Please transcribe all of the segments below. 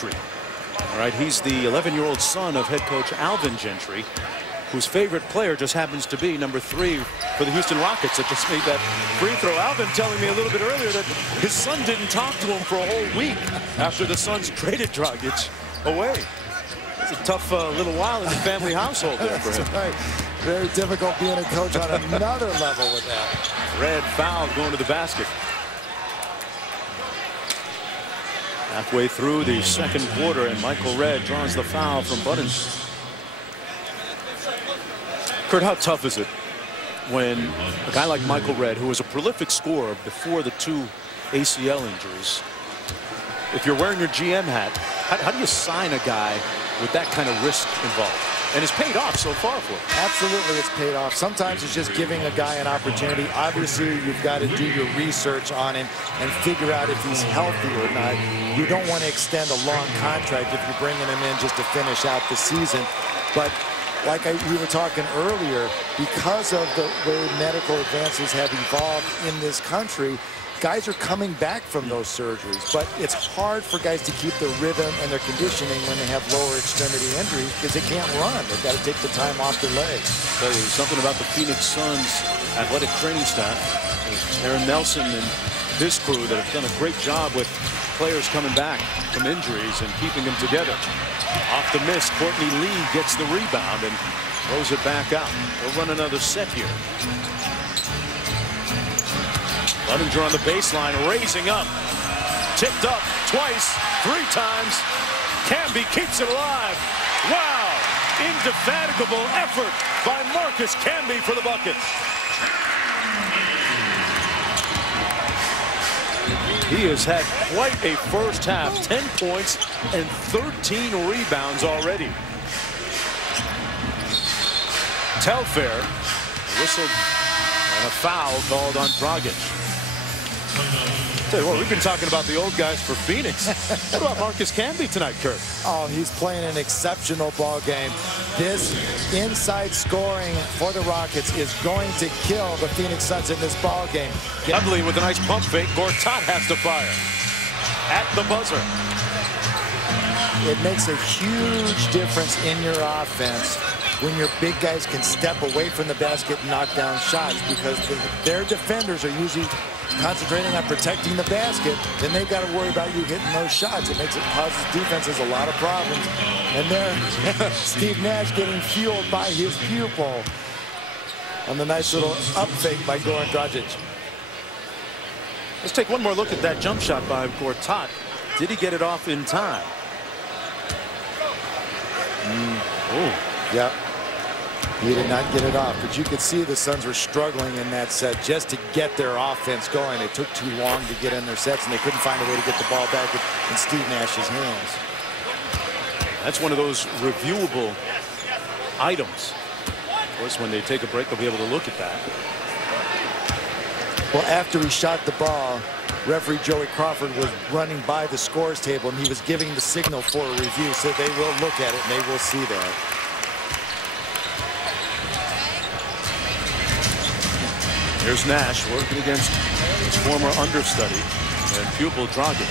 Gentry. All right, he's the 11-year-old son of head coach Alvin Gentry, whose favorite player just happens to be number 3 for the Houston Rockets that just made that free throw. Alvin telling me a little bit earlier that his son didn't talk to him for a whole week after the Suns traded Dragic away. It's a tough little while in the family household there for him. That's right. Very difficult being a coach on another level with that. Red fouled going to the basket. Halfway through the second quarter, and Michael Redd draws the foul from Budenholzer. Kurt, how tough is it when a guy like Michael Redd, who was a prolific scorer before the 2 ACL injuries, if you're wearing your GM hat, how do you sign a guy with that kind of risk involved? And it's paid off so far for him. Absolutely, it's paid off. Sometimes it's just giving a guy an opportunity. Obviously, you've got to do your research on him and figure out if he's healthy or not. You don't want to extend a long contract if you're bringing him in just to finish out the season. But like we were talking earlier, because of the way medical advances have evolved in this country, guys are coming back from those surgeries, but it's hard for guys to keep their rhythm and their conditioning when they have lower extremity injuries because they can't run. They've got to take the time off their legs. I'll tell you something about the Phoenix Suns athletic training staff. Aaron Nelson and his crew that have done a great job with players coming back from injuries and keeping them together. Off the miss, Courtney Lee gets the rebound and throws it back out. They'll run another set here. Budenholzer on the baseline, raising up. Tipped up twice, 3 times. Camby keeps it alive. Wow! Indefatigable effort by Marcus Camby for the bucket. He has had quite a first half. 10 points and 13 rebounds already. Telfair whistled and a foul called on Dragic. Tell you what, we've been talking about the old guys for Phoenix. What about Marcus Camby tonight, Kurt? Oh, he's playing an exceptional ball game. This inside scoring for the Rockets is going to kill the Phoenix Suns in this ball game. Dudley with a nice pump fake. Gortat has to fire at the buzzer. It makes a huge difference in your offense when your big guys can step away from the basket and knock down shots, because their defenders are usually concentrating on protecting the basket. Then they've got to worry about you hitting those shots. It causes defenses a lot of problems. And there, Steve Nash getting fueled by his pupil on the nice little up fake by Goran Dragic. Let's take one more look at that jump shot by Gortat. Did he get it off in time? Oh, yeah. He did not get it off, but you could see the Suns were struggling in that set just to get their offense going. It took too long to get in their sets, and they couldn't find a way to get the ball back in Steve Nash's hands. That's one of those reviewable items. Of course, when they take a break, they'll be able to look at that. Well, after he shot the ball, referee Joey Crawford was running by the scores table, and he was giving the signal for a review, so they will look at it, and they will see that. Here's Nash working against his former understudy and pupil Dragic.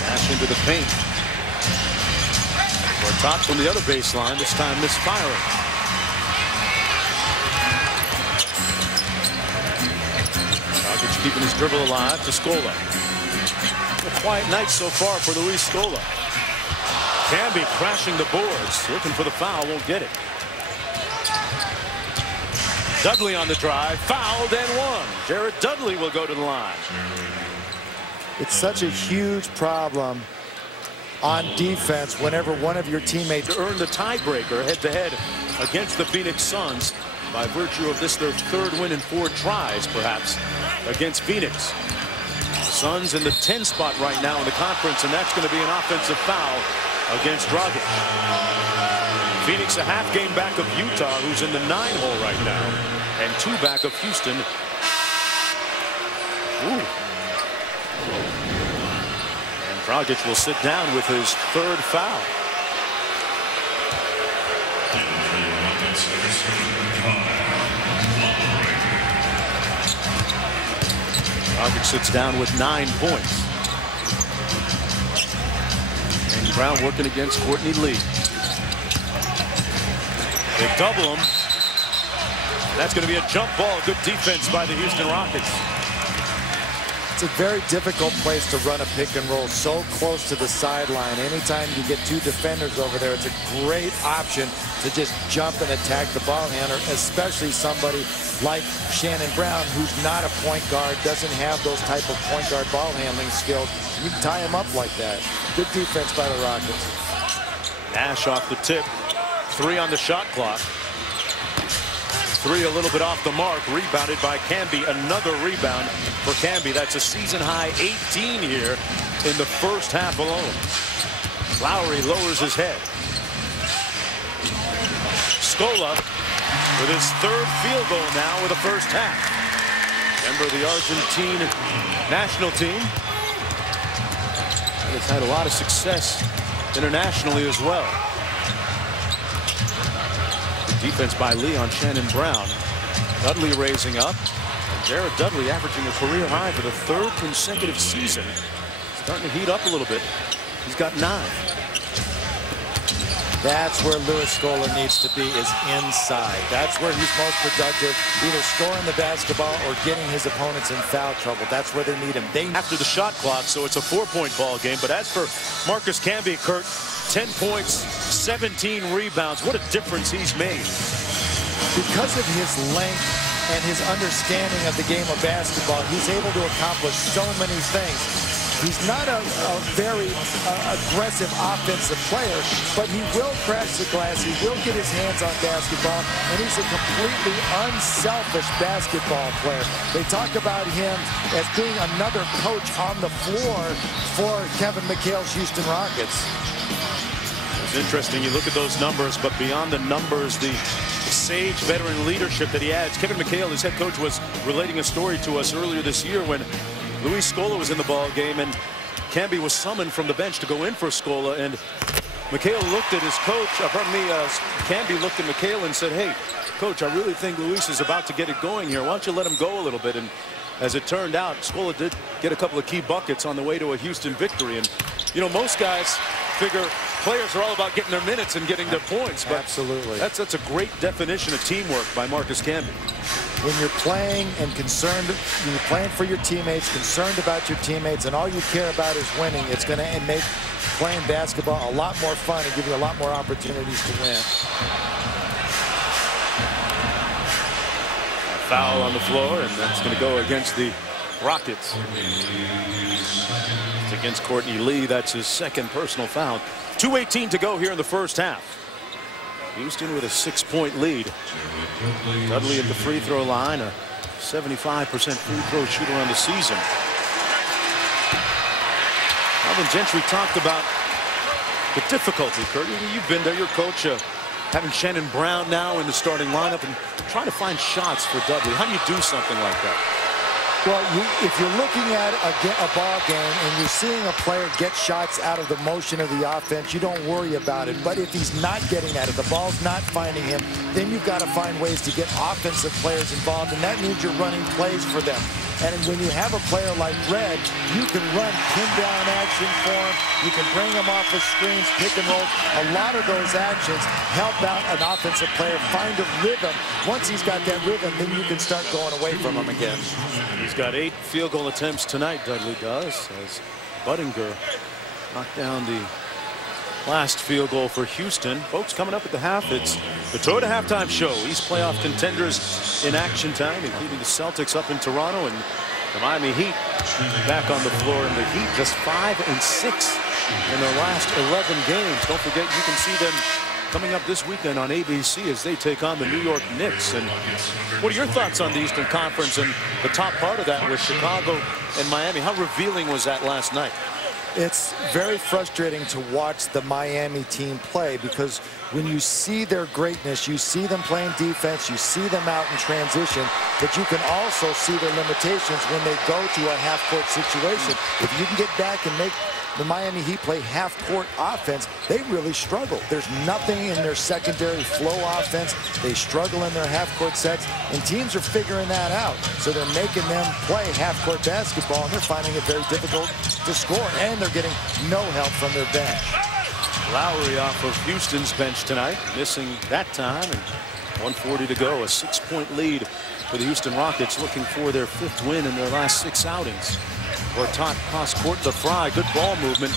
Nash into the paint. Gortat from the other baseline, this time misfiring. Dragic keeping his dribble alive to Scola. A quiet night so far for Luis Scola. Camby crashing the boards, looking for the foul, won't get it. Dudley on the drive, fouled and one. Jared Dudley will go to the line. It's such a huge problem on defense whenever one of your teammates to earn the tiebreaker head-to-head against the Phoenix Suns by virtue of this, their 3rd win in 4 tries, perhaps, against Phoenix. Suns in the 10 spot right now in the conference, and that's going to be an offensive foul against Dragic. Phoenix a half game back of Utah, who's in the 9-hole right now, and 2 back of Houston. Ooh. And Dragic will sit down with his 3rd foul. Rockets sits down with 9 points. And Brown working against Courtney Lee. They double him. That's going to be a jump ball. Good defense by the Houston Rockets. It's a very difficult place to run a pick and roll so close to the sideline. Anytime you get 2 defenders over there, it's a great option to just jump and attack the ball handler, especially somebody like Shannon Brown, who's not a point guard, doesn't have those type of point guard ball handling skills. You can tie him up like that. Good defense by the Rockets. Nash off the tip. 3 on the shot clock. 3 a little bit off the mark. Rebounded by Camby. Another rebound for Camby. That's a season high 18 here in the first half alone. Lowry lowers his head. Scola with his 3rd field goal now with the first half. Member of the Argentine national team. And it's had a lot of success internationally as well. Defense by Lee on Shannon Brown. Dudley raising up. And Jared Dudley averaging a career high for the 3rd consecutive season. Starting to heat up a little bit. He's got 9. That's where Luis Scola needs to be, is inside. That's where he's most productive, either scoring the basketball or getting his opponents in foul trouble. That's where they need him. After the shot clock, so it's a 4-point ball game. But as for Marcus Camby, Kurt, 10 points, 17 rebounds. What a difference he's made. Because of his length and his understanding of the game of basketball, he's able to accomplish so many things. He's not a very aggressive offensive player, but he will crash the glass. He will get his hands on basketball, and he's a completely unselfish basketball player. They talk about him as being another coach on the floor for Kevin McHale's Houston Rockets. It's interesting. You look at those numbers, but beyond the numbers, the sage veteran leadership that he adds. Kevin McHale, his head coach, was relating a story to us earlier this year when Luis Scola was in the ball game and Camby was summoned from the bench to go in for Scola, and McHale looked at his coach, Camby looked at McHale and said, "Hey, coach, I really think Luis is about to get it going here. Why don't you let him go a little bit?" And as it turned out, Scola did get a couple of key buckets on the way to a Houston victory. And you know, most guys figure players are all about getting their minutes and getting their points. But absolutely, that's a great definition of teamwork by Marcus Camby. When you're playing and concerned, when you're playing for your teammates, concerned about your teammates, and all you care about is winning, it's going to make playing basketball a lot more fun and give you a lot more opportunities to win. A foul on the floor, and that's going to go against the Rockets. It's against Courtney Lee. That's his 2nd personal foul. 2:18 to go here in the first half. Houston with a 6-point lead. Dudley at the free throw line, a 75% free throw shooter on the season. Alvin Gentry talked about the difficulty, Kurt. You've been there, your coach, having Shannon Brown now in the starting lineup and trying to find shots for Dudley. How do you do something like that? Well, if you're looking at a ball game and you're seeing a player get shots out of the motion of the offense, you don't worry about it. But if he's not getting at it, the ball's not finding him, then you've got to find ways to get offensive players involved, and that means you're running plays for them. And when you have a player like Red, you can run pin-down action for him. You can bring him off of screens, pick and roll. A lot of those actions help out an offensive player find a rhythm. Once he's got that rhythm, then you can start going away from him again. He's got 8 field goal attempts tonight, Dudley does, as Budinger knocked down the last field goal for Houston. Folks, coming up at the half, it's the Toyota Halftime Show. East playoff contenders in action time, including the Celtics up in Toronto and the Miami Heat back on the floor. And the Heat just 5-6 in their last 11 games. Don't forget, you can see them coming up this weekend on ABC as they take on the New York Knicks. And what are your thoughts on the Eastern Conference and the top part of that with Chicago and Miami? How revealing was that last night? It's very frustrating to watch the Miami team play because when you see their greatness, you see them playing defense, you see them out in transition, but you can also see their limitations when they go to a half-court situation. If you can get back and make the Miami Heat play half-court offense, they really struggle. There's nothing in their secondary flow offense. They struggle in their half-court sets, and teams are figuring that out. So they're making them play half-court basketball, and they're finding it very difficult to score, and they're getting no help from their bench. Lowry off of Houston's bench tonight, missing that time, and 1:40 to go. A 6-point lead for the Houston Rockets, looking for their 5th win in their last 6 outings. Gortat cross court to Frye. Good ball movement.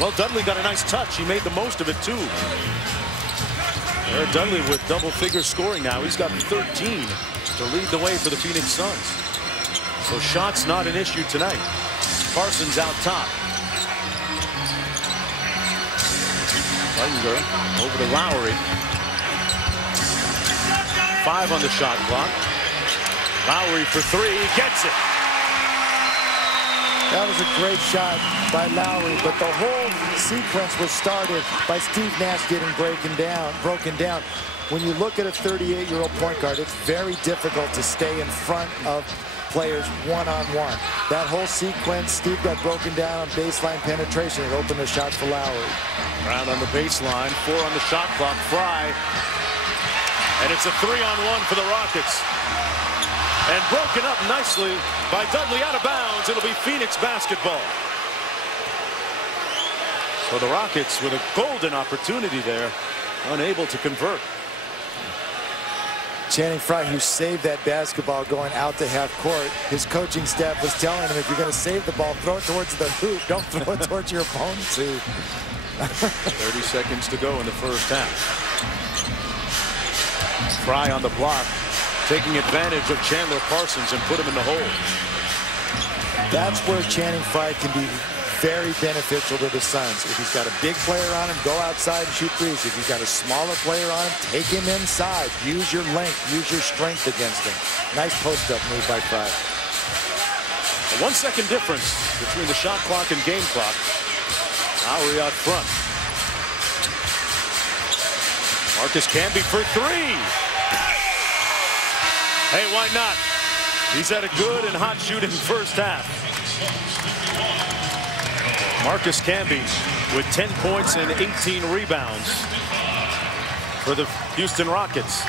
Well, Dudley got a nice touch. He made the most of it, too. Jared Dudley with double-figure scoring now. He's got 13 to lead the way for the Phoenix Suns. So shots not an issue tonight. Parsons out top. Unger over to Lowry. 5 on the shot clock. Lowry for 3. He gets it. That was a great shot by Lowry, but the whole sequence was started by Steve Nash getting broken down. When you look at a 38-year-old point guard, it's very difficult to stay in front of players one-on-one. That whole sequence, Steve got broken down on baseline penetration. It opened the shot for Lowry. Brown on the baseline, 4 on the shot clock. Frye, and it's a 3-on-1 for the Rockets. And broken up nicely by Dudley, out of bounds. It'll be Phoenix basketball. So the Rockets with a golden opportunity there, unable to convert. Channing Frye, who saved that basketball going out to half court, his coaching staff was telling him, if you're going to save the ball, throw it towards the hoop. Don't throw it towards your opponent's hoop. 30 seconds to go in the first half. Frye on the block, taking advantage of Chandler Parsons and put him in the hole. That's where Channing Frye can be very beneficial to the Suns. If he's got a big player on him, go outside and shoot threes. If he's got a smaller player on him, take him inside. Use your length, use your strength against him. Nice post-up move by Frye. A 1-second difference between the shot clock and game clock. Lowry out front. Marcus Camby for 3. Hey, why not? He's had a good and hot shooting first half. Marcus Camby with 10 points and 18 rebounds for the Houston Rockets.